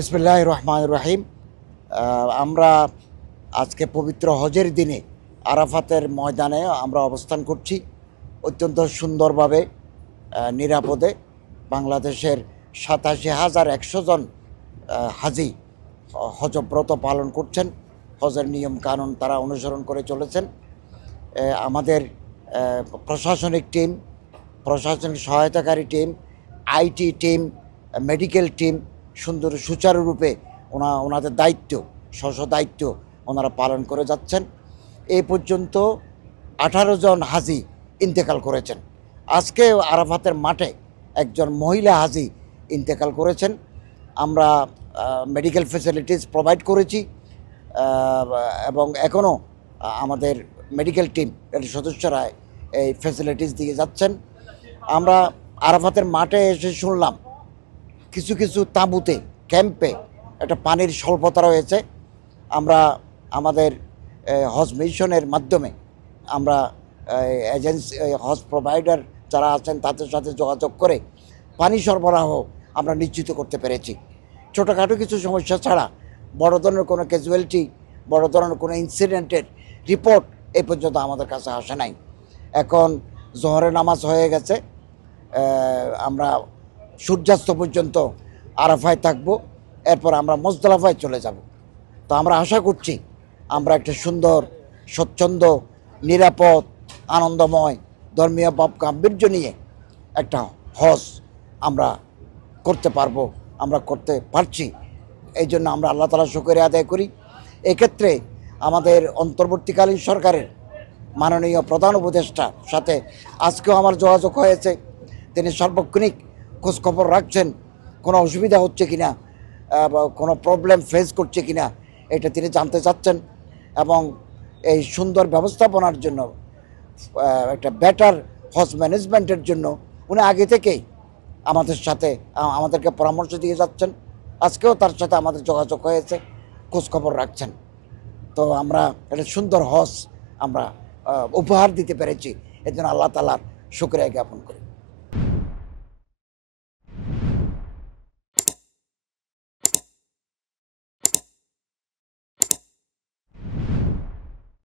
বিসমিল্লাহির রহমানির রহিম। আমরা আজকে পবিত্র হজের দিনে আরাফাতের ময়দানে আমরা অবস্থান করছি অত্যন্ত সুন্দরভাবে, নিরাপদে। বাংলাদেশের ৮৭,১০০ জন হাজি হজব্রত পালন করছেন। হজের নিয়ম কানুন তারা অনুসরণ করে চলেছেন। আমাদের প্রশাসনিক টিম, প্রশাসনিক সহায়তাকারী team, IT team, medical team সুচারুরূপে ওনাদের দায়িত্ব, দায়িত্ব ওনারা পালন করে যাচ্ছেন। এই পর্যন্ত 18 জন হাজি ইন্তেকাল করেছেন। আজকে আরাফাতের মাঠে একজন মহিলা হাজি ইন্তেকাল করেছেন। আমরা মেডিকেল ফ্যাসিলিটিস প্রোভাইড করেছি এবং এখনও আমাদের মেডিকেল টিম এর সদস্যরা এই ফ্যাসিলিটিস দিয়ে যাচ্ছেন। আমরা আরাফাতের মাঠে এসে শুনলাম কিছু কিছু তাঁবুতে, ক্যাম্পে একটা পানির স্বল্পতা রয়েছে। আমরা আমাদের হজ মিশনের মাধ্যমে আমরা এজেন্সি, হজ প্রোভাইডার যারা আছেন তাদের সাথে যোগাযোগ করে পানি সরবরাহ আমরা নিশ্চিত করতে পেরেছি। ছোটোখাটো কিছু সমস্যা ছাড়া বড় ধরনের কোনো ক্যাজুয়ালিটি, বড় ধরনের কোনো ইনসিডেন্টের রিপোর্ট এই পর্যন্ত আমাদের কাছে আসে নাই। এখন জোহরের নামাজ হয়ে গেছে, আমরা সূর্যাস্ত পর্যন্ত আরাফায় থাকব, এরপর আমরা মুজদালিফায় চলে যাব। তো আমরা আশা করছি আমরা একটা সুন্দর, স্বচ্ছন্দ, নিরাপদ, আনন্দময়, ধর্মীয় ভাব গাম্ভীর্য নিয়ে একটা হজ আমরা করতে পারবো, আমরা করতে পারছি। এই জন্য আমরা আল্লাহ তাআলার শুকরিয়া আদায় করি। এক্ষেত্রে আমাদের অন্তর্বর্তীকালীন সরকারের মাননীয় প্রধান উপদেষ্টার সাথে আজকেও আমার যোগাযোগ হয়েছে। তিনি সার্বক্ষণিক খোঁজখবর রাখছেন কোনো অসুবিধা হচ্ছে কিনা বা কোনো প্রবলেম ফেস করছে কিনা এটা তিনি জানতে চাচ্ছেন, এবং এই সুন্দর ব্যবস্থাপনার জন্য, একটা বেটার হজ ম্যানেজমেন্টের জন্য উনি আগে থেকেই আমাদেরকে পরামর্শ দিয়ে যাচ্ছেন। আজকেও তার সাথে আমাদের যোগাযোগ হয়েছে, খোঁজখবর রাখছেন। তো আমরা একটা সুন্দর হজ আমরা উপহার দিতে পেরেছি। এর জন্য আল্লাহ তাআলার শুকরিয়া জ্ঞাপন করি।